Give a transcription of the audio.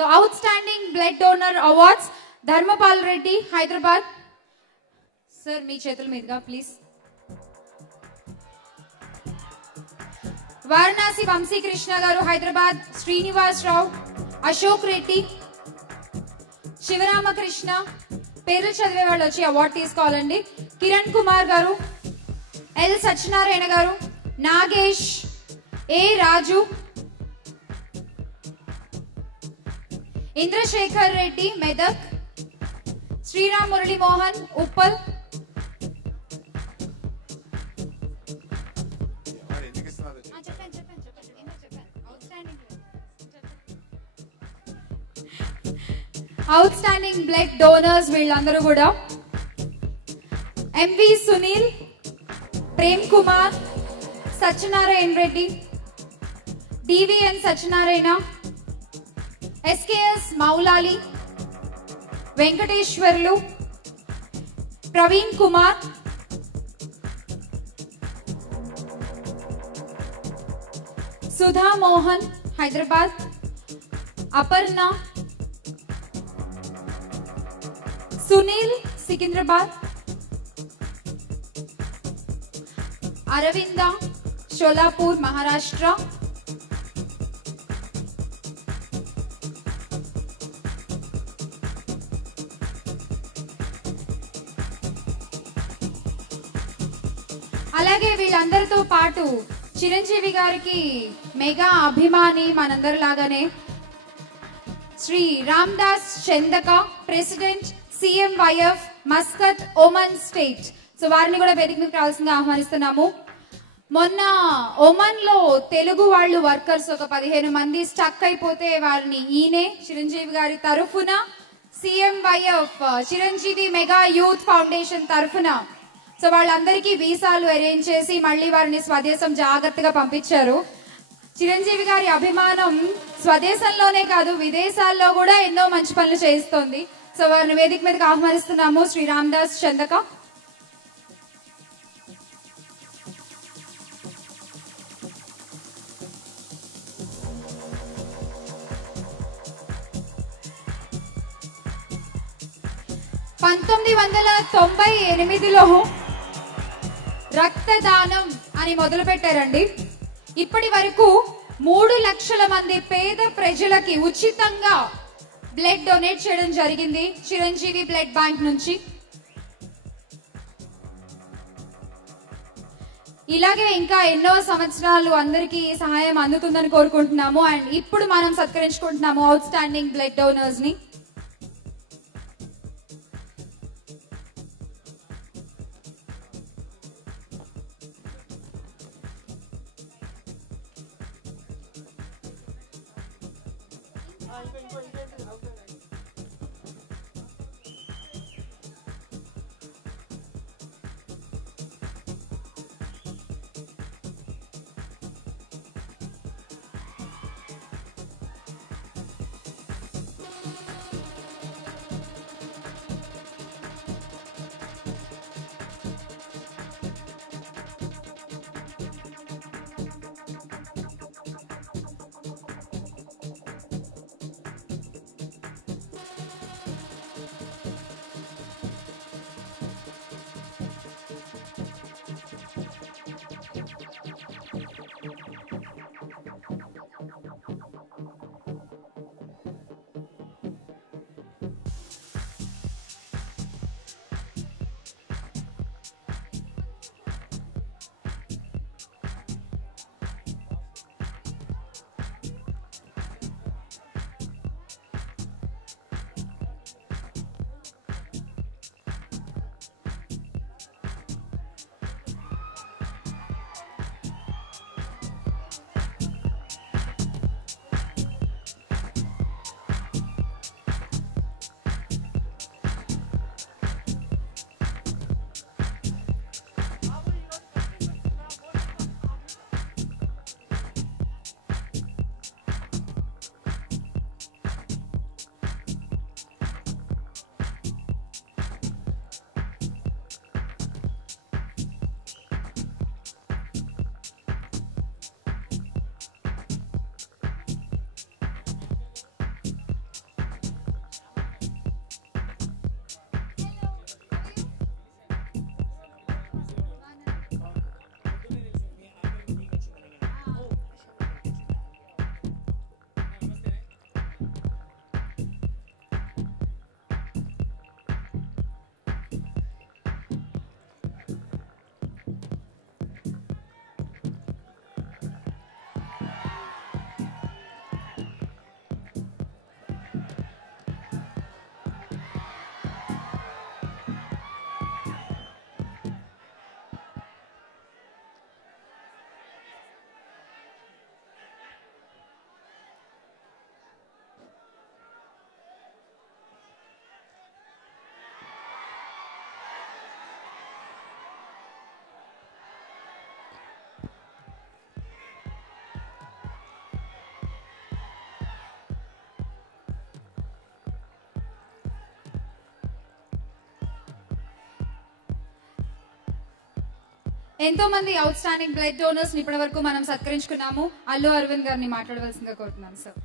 So outstanding blood donor awards Dharmapal Reddy Hyderabad. Sir మీ చేతుల మీదుగా ప్లీజ్. వారణాసి వంశీకృష్ణ గారు హైదరాబాద్. శ్రీనివాస్ రావు, అశోక్ రెడ్డి, శివరామకృష్ణ. పేర్లు చదివే వాళ్ళు వచ్చి అవార్డు తీసుకోవాలండి. కిరణ్ కుమార్ గారు, ఎల్ సత్యనారాయణ గారు, Nagesh, A Raju, Indrasekhar Reddy Medak, Sriram Murali Mohan Uppal. Outstanding blood donors వీళ్ళందరూ కూడా MV Sunil, Prem Kumar, Satyanarayana Reddy, DVN Satyanarayana, SKS Moulali, Venkateswarlu, Praveen Kumar, Sudha Mohan Hyderabad, Aparna, Sunil Secunderabad, Aravinda Sholapur Maharashtra, అలాగే వీళ్ళందరితో పాటు చిరంజీవి గారికి మెగా అభిమాని మనందరిలాగానే Shri Ram Das Chandaka, president CMYF Muscat Oman state. So వారిని కూడా వేదిక మీకు రావాల్సిందిగా ఆహ్వానిస్తున్నాము. మొన్న ఒమన్ లో తెలుగు వాళ్ళు వర్కర్స్ ఒక 15 మంది స్టక్ అయిపోతే వారిని ఈయనే చిరంజీవి గారి తరఫున CMYF Chiranjeevi mega youth foundation తరఫున సో వాళ్ళందరికీ వీసాలు అరేంజ్ చేసి మళ్ళీ వారిని స్వదేశం జాగ్రత్తగా పంపించారు. చిరంజీవి గారి అభిమానం స్వదేశంలోనే కాదు విదేశాల్లో కూడా ఎన్నో మంచి పనులు చేయిస్తోంది. సో వారిని వేదిక మీదకి ఆహ్వానిస్తున్నాము. శ్రీ రామ్ దాస్ చందక. లో రక్తదానం అని మొదలు పెట్టారండి. ఇప్పటి వరకు 3 లక్షల మంది పేద ప్రజలకి ఉచితంగా బ్లడ్ డొనేట్ చేయడం జరిగింది చిరంజీవి బ్లడ్ బ్యాంక్ నుంచి. ఇలాగే ఇంకా ఎన్నో సంవత్సరాలు అందరికీ సహాయం అందుతుందని కోరుకుంటున్నాము. అండ్ ఇప్పుడు మనం సత్కరించుకుంటున్నాము అవుట్ స్టాండింగ్ బ్లడ్ డోనర్స్ ని. ఎంతో మంది అవుట్ స్టాండింగ్ బ్లడ్ డోనర్స్ ఇప్పటి వరకు మనం సత్కరించుకున్నాము. అల్లు అరవింద్ గారిని మాట్లాడవలసిందిగా కోరుతున్నాను సార్.